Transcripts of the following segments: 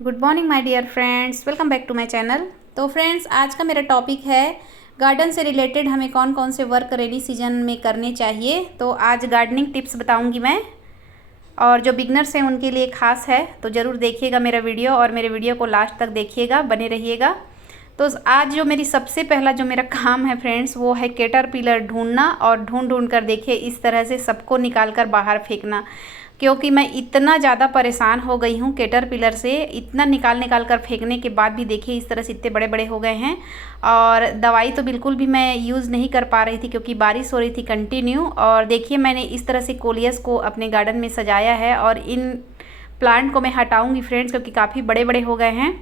Good morning my dear friends, welcome back to my channel. तो friends, आज का मेरा टॉपिक है गार्डन से रिलेटेड हमें कौन कौन से वर्क रेनी सीजन में करने चाहिए। तो आज गार्डनिंग टिप्स बताऊंगी मैं, और जो बिगनर्स हैं उनके लिए खास है, तो ज़रूर देखिएगा मेरा वीडियो और मेरे वीडियो को लास्ट तक देखिएगा, बने रहिएगा। तो आज जो मेरी सबसे पहला जो मेरा काम है फ्रेंड्स, वो है कैटरपिलर ढूंढना, और ढूंढ कर देखिए इस तरह से सबको निकाल कर बाहर फेंकना, क्योंकि मैं इतना ज़्यादा परेशान हो गई हूँ कैटरपिलर से। इतना निकाल कर फेंकने के बाद भी देखिए इस तरह से इतने बड़े बड़े हो गए हैं। और दवाई तो बिल्कुल भी मैं यूज़ नहीं कर पा रही थी क्योंकि बारिश हो रही थी कंटिन्यू। और देखिए मैंने इस तरह से कोलियस को अपने गार्डन में सजाया है, और इन प्लांट को मैं हटाऊँगी फ्रेंड्स क्योंकि काफ़ी बड़े बड़े हो गए हैं,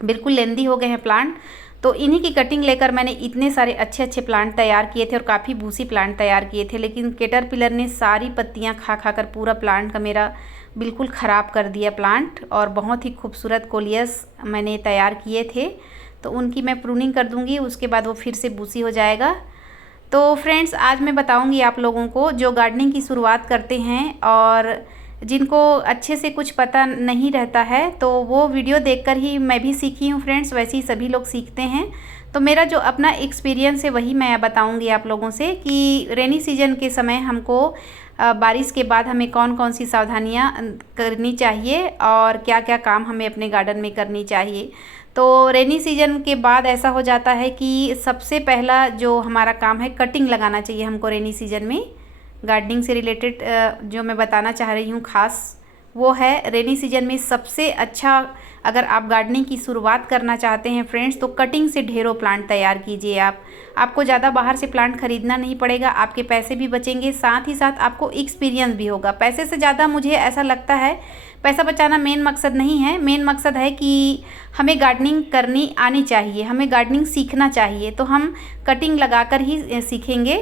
बिल्कुल लेंदी हो गए हैं प्लांट। तो इन्हीं की कटिंग लेकर मैंने इतने सारे अच्छे अच्छे प्लांट तैयार किए थे और काफ़ी बूसी प्लांट तैयार किए थे, लेकिन कैटरपिलर ने सारी पत्तियां खा कर पूरा प्लांट का मेरा बिल्कुल ख़राब कर दिया प्लांट। और बहुत ही खूबसूरत कोलियस मैंने तैयार किए थे, तो उनकी मैं प्रूनिंग कर दूंगी, उसके बाद वो फिर से बूसी हो जाएगा। तो फ्रेंड्स, आज मैं बताऊंगी आप लोगों को जो गार्डनिंग की शुरुआत करते हैं और जिनको अच्छे से कुछ पता नहीं रहता है, तो वो वीडियो देखकर ही मैं भी सीखी हूँ फ्रेंड्स, वैसे ही सभी लोग सीखते हैं। तो मेरा जो अपना एक्सपीरियंस है वही मैं बताऊँगी आप लोगों से कि रेनी सीजन के समय हमको बारिश के बाद हमें कौन कौन सी सावधानियाँ करनी चाहिए और क्या क्या काम हमें अपने गार्डन में करनी चाहिए। तो रेनी सीजन के बाद ऐसा हो जाता है कि सबसे पहला जो हमारा काम है कटिंग लगाना चाहिए हमको रेनी सीजन में। गार्डनिंग से रिलेटेड जो मैं बताना चाह रही हूँ खास, वो है रेनी सीजन में सबसे अच्छा, अगर आप गार्डनिंग की शुरुआत करना चाहते हैं फ्रेंड्स, तो कटिंग से ढेरों प्लांट तैयार कीजिए। आपको ज़्यादा बाहर से प्लांट खरीदना नहीं पड़ेगा, आपके पैसे भी बचेंगे, साथ ही साथ आपको एक्सपीरियंस भी होगा। पैसे से ज़्यादा मुझे ऐसा लगता है पैसा बचाना मेन मकसद नहीं है, मेन मकसद है कि हमें गार्डनिंग करनी आनी चाहिए, हमें गार्डनिंग सीखना चाहिए। तो हम कटिंग लगाकर ही सीखेंगे।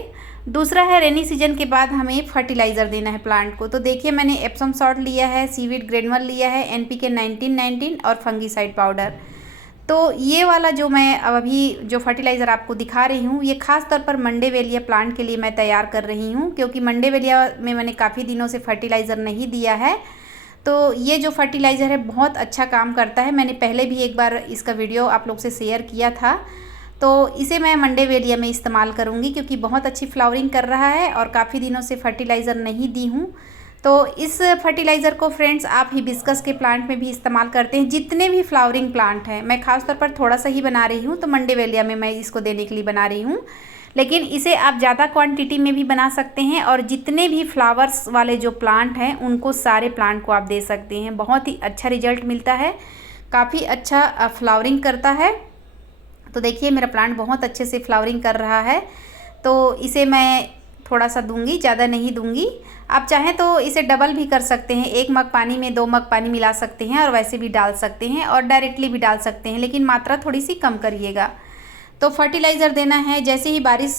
दूसरा है रेनी सीजन के बाद हमें फर्टिलाइज़र देना है प्लांट को। तो देखिए मैंने एप्सम सॉल्ट लिया है, सीवीड ग्रेनुअल लिया है, एनपीके 1919 और फंगीसाइड पाउडर। तो ये वाला जो मैं अभी जो फर्टिलाइज़र आपको दिखा रही हूँ, ये खास तौर पर मंडेवेलिया प्लांट के लिए मैं तैयार कर रही हूँ, क्योंकि मंडेवेलिया में मैंने काफ़ी दिनों से फर्टिलाइज़र नहीं दिया है। तो ये जो फर्टिलाइज़र है बहुत अच्छा काम करता है, मैंने पहले भी एक बार इसका वीडियो आप लोग से शेयर किया था। तो इसे मैं मंडेवेलिया में इस्तेमाल करूँगी क्योंकि बहुत अच्छी फ्लावरिंग कर रहा है और काफ़ी दिनों से फर्टिलाइज़र नहीं दी हूँ। तो इस फर्टिलाइज़र को फ्रेंड्स आप हिबिस्कस के प्लांट में भी इस्तेमाल करते हैं, जितने भी फ्लावरिंग प्लांट हैं। मैं खास तौर पर थोड़ा सा ही बना रही हूँ, तो मंडेवेलिया में मैं इसको देने के लिए बना रही हूँ, लेकिन इसे आप ज़्यादा क्वांटिटी में भी बना सकते हैं। और जितने भी फ्लावर्स वाले जो प्लांट हैं उनको सारे प्लांट को आप दे सकते हैं, बहुत ही अच्छा रिजल्ट मिलता है, काफ़ी अच्छा फ्लावरिंग करता है। तो देखिए मेरा प्लांट बहुत अच्छे से फ्लावरिंग कर रहा है, तो इसे मैं थोड़ा सा दूंगी, ज़्यादा नहीं दूंगी। आप चाहें तो इसे डबल भी कर सकते हैं, 1 मग पानी में 2 मग पानी मिला सकते हैं, और वैसे भी डाल सकते हैं और डायरेक्टली भी डाल सकते हैं, लेकिन मात्रा थोड़ी सी कम करिएगा। तो फर्टिलाइज़र देना है जैसे ही बारिश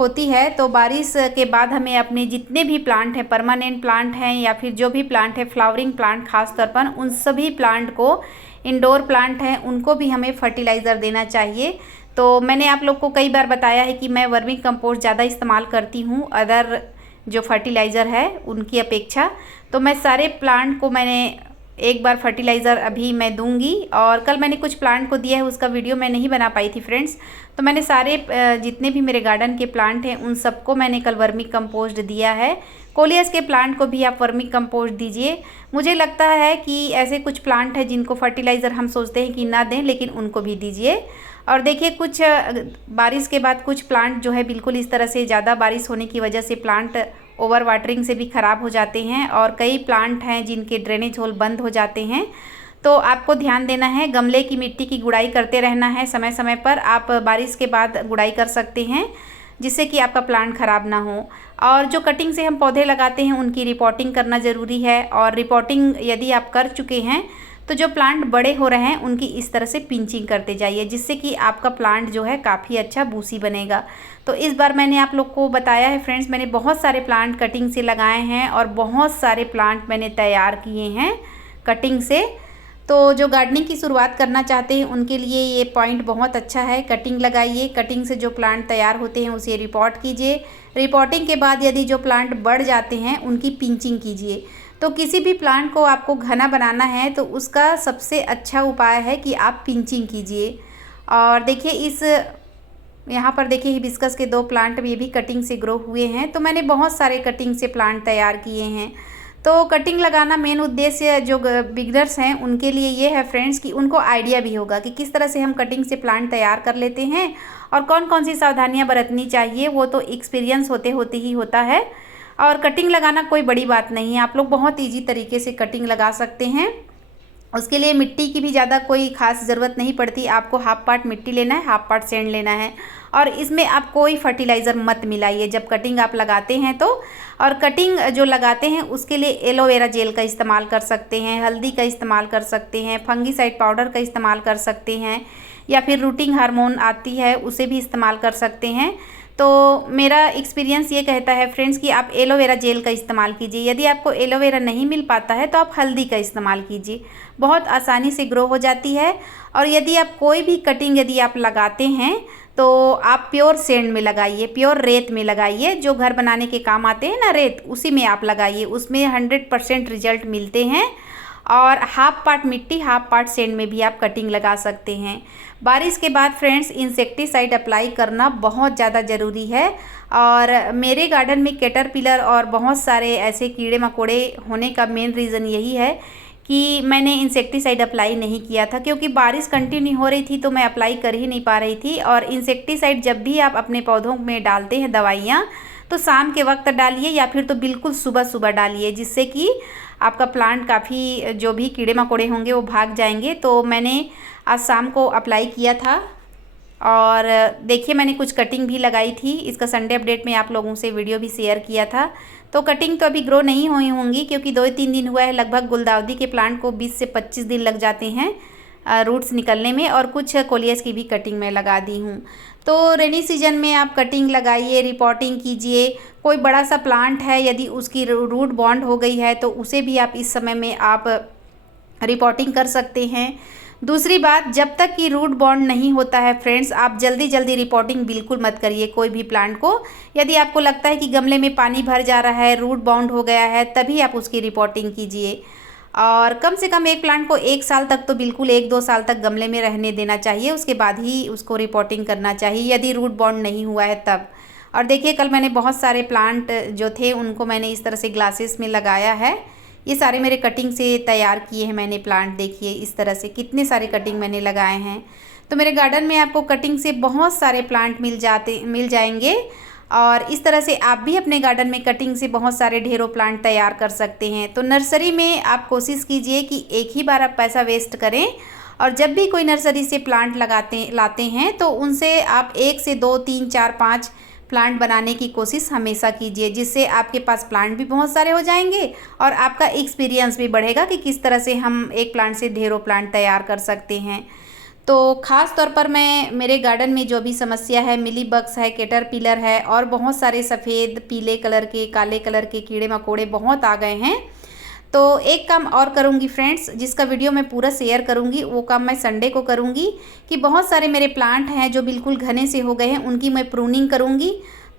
होती है, तो बारिश के बाद हमें अपने जितने भी प्लांट हैं, परमानेंट प्लांट हैं या फिर जो भी प्लांट है फ्लावरिंग प्लांट खास तौर पर, उन सभी प्लांट को, इंडोर प्लांट हैं उनको भी हमें फर्टिलाइज़र देना चाहिए। तो मैंने आप लोग को कई बार बताया है कि मैं वर्मी कंपोस्ट ज़्यादा इस्तेमाल करती हूँ अदर जो फर्टिलाइज़र है उनकी अपेक्षा। तो मैं सारे प्लांट को मैंने एक बार फर्टिलाइज़र अभी मैं दूंगी, और कल मैंने कुछ प्लांट को दिया है, उसका वीडियो मैं नहीं बना पाई थी फ्रेंड्स। तो मैंने सारे जितने भी मेरे गार्डन के प्लांट हैं उन सबको मैंने कल वर्मी कंपोस्ट दिया है। कोलियस के प्लांट को भी आप वर्मी कंपोस्ट दीजिए। मुझे लगता है कि ऐसे कुछ प्लांट हैं जिनको फर्टिलाइज़र हम सोचते हैं कि ना दें, लेकिन उनको भी दीजिए। और देखिए कुछ बारिश के बाद कुछ प्लांट जो है बिल्कुल इस तरह से ज़्यादा बारिश होने की वजह से प्लांट ओवर वाटरिंग से भी ख़राब हो जाते हैं, और कई प्लांट हैं जिनके ड्रेनेज होल बंद हो जाते हैं। तो आपको ध्यान देना है, गमले की मिट्टी की गुड़ाई करते रहना है समय समय पर। आप बारिश के बाद गुड़ाई कर सकते हैं जिससे कि आपका प्लांट ख़राब ना हो। और जो कटिंग से हम पौधे लगाते हैं उनकी रिपोर्टिंग करना ज़रूरी है, और रिपोर्टिंग यदि आप कर चुके हैं तो जो प्लांट बड़े हो रहे हैं उनकी इस तरह से पिंचिंग करते जाइए, जिससे कि आपका प्लांट जो है काफ़ी अच्छा बूसी बनेगा। तो इस बार मैंने आप लोग को बताया है फ्रेंड्स, मैंने बहुत सारे प्लांट कटिंग से लगाए हैं और बहुत सारे प्लांट मैंने तैयार किए हैं कटिंग से। तो जो गार्डनिंग की शुरुआत करना चाहते हैं उनके लिए ये पॉइंट बहुत अच्छा है, कटिंग लगाइए। कटिंग से जो प्लांट तैयार होते हैं उसे रिपोर्ट कीजिए। रिपोर्टिंग के बाद यदि जो प्लांट बढ़ जाते हैं उनकी पिंचिंग कीजिए। तो किसी भी प्लांट को आपको घना बनाना है तो उसका सबसे अच्छा उपाय है कि आप पिंचिंग कीजिए। और देखिए इस यहाँ पर देखिए हिबिस्कस के 2 प्लांट ये भी कटिंग से ग्रो हुए हैं। तो मैंने बहुत सारे कटिंग से प्लांट तैयार किए हैं। तो कटिंग लगाना मेन उद्देश्य जो बिगनर्स हैं उनके लिए ये है फ्रेंड्स कि उनको आइडिया भी होगा कि किस तरह से हम कटिंग से प्लांट तैयार कर लेते हैं और कौन कौन सी सावधानियां बरतनी चाहिए। वो तो एक्सपीरियंस होते होते ही होता है। और कटिंग लगाना कोई बड़ी बात नहीं है, आप लोग बहुत ईजी तरीके से कटिंग लगा सकते हैं। उसके लिए मिट्टी की भी ज़्यादा कोई ख़ास ज़रूरत नहीं पड़ती। आपको हाफ पार्ट मिट्टी लेना है, हाफ पार्ट सैंड लेना है और इसमें आप कोई फर्टिलाइज़र मत मिलाइए जब कटिंग आप लगाते हैं तो। और कटिंग जो लगाते हैं उसके लिए एलोवेरा जेल का इस्तेमाल कर सकते हैं, हल्दी का इस्तेमाल कर सकते हैं, फंगीसाइड पाउडर का इस्तेमाल कर सकते हैं या फिर रूटिंग हार्मोन आती है उसे भी इस्तेमाल कर सकते हैं। तो मेरा एक्सपीरियंस ये कहता है फ्रेंड्स कि आप एलोवेरा जेल का इस्तेमाल कीजिए। यदि आपको एलोवेरा नहीं मिल पाता है तो आप हल्दी का इस्तेमाल कीजिए, बहुत आसानी से ग्रो हो जाती है। और यदि आप कोई भी कटिंग यदि आप लगाते हैं तो आप प्योर सैंड में लगाइए, प्योर रेत में लगाइए, जो घर बनाने के काम आते हैं ना रेत, उसी में आप लगाइए, उसमें 100% रिजल्ट मिलते हैं। और हाफ पार्ट मिट्टी हाफ पार्ट सैंड में भी आप कटिंग लगा सकते हैं। बारिश के बाद फ्रेंड्स इंसेक्टिसाइड अप्लाई करना बहुत ज़्यादा ज़रूरी है। और मेरे गार्डन में कैटरपिलर और बहुत सारे ऐसे कीड़े मकोड़े होने का मेन रीज़न यही है कि मैंने इंसेक्टिसाइड अप्लाई नहीं किया था, क्योंकि बारिश कंटिन्यू हो रही थी तो मैं अप्लाई कर ही नहीं पा रही थी। और इंसेक्टिसाइड जब भी आप अपने पौधों में डालते हैं दवाइयाँ तो शाम के वक्त डालिए या फिर तो बिल्कुल सुबह सुबह डालिए, जिससे कि आपका प्लांट काफ़ी जो भी कीड़े मकोड़े होंगे वो भाग जाएंगे। तो मैंने आज शाम को अप्लाई किया था। और देखिए मैंने कुछ कटिंग भी लगाई थी, इसका संडे अपडेट में आप लोगों से वीडियो भी शेयर किया था। तो कटिंग तो अभी ग्रो नहीं हुई होंगी क्योंकि 2-3 दिन हुआ है। लगभग गुलदाउदी के प्लांट को 20 से 25 दिन लग जाते हैं रूट्स निकलने में। और कुछ कोलियस की भी कटिंग मैं लगा दी हूँ। तो रेनी सीजन में आप कटिंग लगाइए, रिपोर्टिंग कीजिए। कोई बड़ा सा प्लांट है यदि उसकी रूट बॉन्ड हो गई है तो उसे भी आप इस समय में आप रिपोर्टिंग कर सकते हैं। दूसरी बात, जब तक कि रूट बॉन्ड नहीं होता है फ्रेंड्स, आप जल्दी जल्दी रिपोर्टिंग बिल्कुल मत करिए कोई भी प्लांट को। यदि आपको लगता है कि गमले में पानी भर जा रहा है, रूट बॉन्ड हो गया है, तभी आप उसकी रिपोर्टिंग कीजिए। और कम से कम एक प्लांट को 1 साल तक तो बिल्कुल 1-2 साल तक गमले में रहने देना चाहिए, उसके बाद ही उसको रिपोर्टिंग करना चाहिए यदि रूट बॉन्ड नहीं हुआ है तब। और देखिए कल मैंने बहुत सारे प्लांट जो थे उनको मैंने इस तरह से ग्लासेस में लगाया है। ये सारे मेरे कटिंग से तैयार किए हैं मैंने प्लांट। देखिए इस तरह से कितने सारे कटिंग मैंने लगाए हैं। तो मेरे गार्डन में आपको कटिंग से बहुत सारे प्लांट मिल जाएंगे। और इस तरह से आप भी अपने गार्डन में कटिंग से बहुत सारे ढेरों प्लांट तैयार कर सकते हैं। तो नर्सरी में आप कोशिश कीजिए कि एक ही बार आप पैसा वेस्ट करें। और जब भी कोई नर्सरी से प्लांट लाते हैं तो उनसे आप 1 से 2, 3, 4, 5 प्लांट बनाने की कोशिश हमेशा कीजिए, जिससे आपके पास प्लांट भी बहुत सारे हो जाएंगे और आपका एक्सपीरियंस भी बढ़ेगा कि किस तरह से हम एक प्लांट से ढेरों प्लांट तैयार कर सकते हैं। तो ख़ास तौर पर मैं मेरे गार्डन में जो भी समस्या है, मिली बग्स है, कैटरपिलर है और बहुत सारे सफ़ेद पीले कलर के काले कलर के कीड़े मकोड़े बहुत आ गए हैं। तो एक काम और करूँगी फ्रेंड्स, जिसका वीडियो मैं पूरा शेयर करूँगी, वो काम मैं संडे को करूँगी कि बहुत सारे मेरे प्लांट हैं जो बिल्कुल घने से हो गए हैं, उनकी मैं प्रूनिंग करूँगी।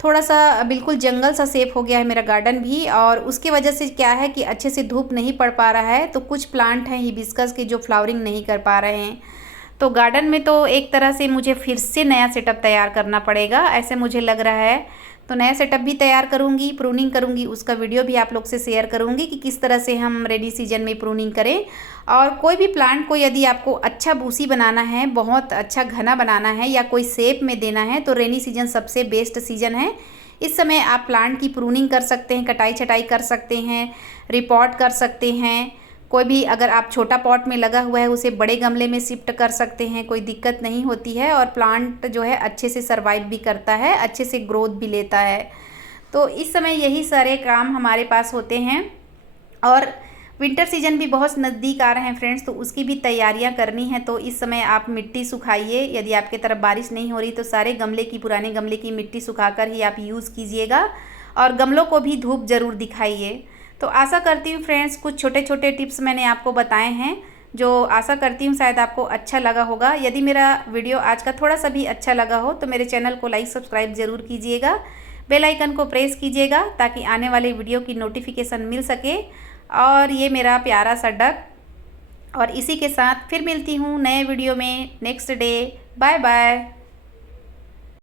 थोड़ा सा बिल्कुल जंगल सा सेफ हो गया है मेरा गार्डन भी, और उसकी वजह से क्या है कि अच्छे से धूप नहीं पड़ पा रहा है। तो कुछ प्लांट हैं हिबिस्कस के जो फ्लावरिंग नहीं कर पा रहे हैं। तो गार्डन में तो एक तरह से मुझे फिर से नया सेटअप तैयार करना पड़ेगा, ऐसे मुझे लग रहा है। तो नया सेटअप भी तैयार करूँगी, प्रूनिंग करूँगी, उसका वीडियो भी आप लोग से शेयर करूँगी कि किस तरह से हम रेनी सीजन में प्रूनिंग करें। और कोई भी प्लांट को यदि आपको अच्छा बूसी बनाना है, बहुत अच्छा घना बनाना है या कोई शेप में देना है, तो रेनी सीजन सबसे बेस्ट सीजन है। इस समय आप प्लांट की प्रूनिंग कर सकते हैं, कटाई छटाई कर सकते हैं, रिपोर्ट कर सकते हैं। कोई भी अगर आप छोटा पॉट में लगा हुआ है उसे बड़े गमले में शिफ्ट कर सकते हैं, कोई दिक्कत नहीं होती है। और प्लांट जो है अच्छे से सर्वाइव भी करता है, अच्छे से ग्रोथ भी लेता है। तो इस समय यही सारे काम हमारे पास होते हैं। और विंटर सीजन भी बहुत नज़दीक आ रहे हैं फ्रेंड्स, तो उसकी भी तैयारियां करनी है। तो इस समय आप मिट्टी सुखाइए। यदि आपके तरफ बारिश नहीं हो रही तो सारे गमले की, पुराने गमले की मिट्टी सुखाकर ही आप यूज़ कीजिएगा। और गमलों को भी धूप ज़रूर दिखाइए। तो आशा करती हूँ फ्रेंड्स, कुछ छोटे छोटे टिप्स मैंने आपको बताए हैं जो आशा करती हूँ शायद आपको अच्छा लगा होगा। यदि मेरा वीडियो आज का थोड़ा सा भी अच्छा लगा हो तो मेरे चैनल को लाइक सब्सक्राइब ज़रूर कीजिएगा, बेल आइकन को प्रेस कीजिएगा ताकि आने वाले वीडियो की नोटिफिकेशन मिल सके। और ये मेरा प्यारा सा डक। और इसी के साथ फिर मिलती हूँ नए वीडियो में नेक्स्ट डे। Bye bye.